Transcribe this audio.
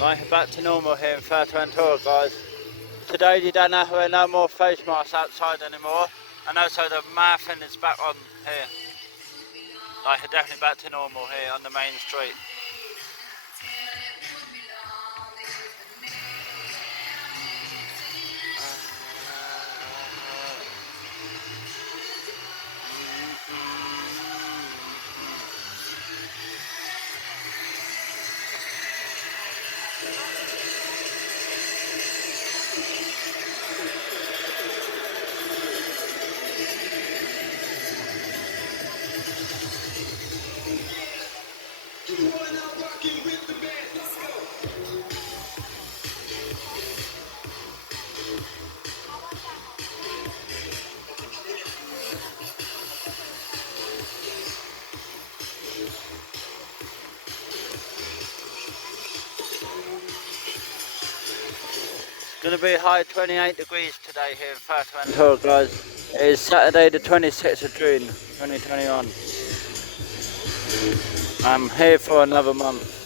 Like back to normal here in Fuerteventura, guys. Today you don't have to wear no more face masks outside anymore, and also the marathon is back on here. Like definitely back to normal here on the main street. It's going to be high 28 degrees today here in Fuerteventura, guys. It is Saturday the 26th of June 2021. I'm here for another month.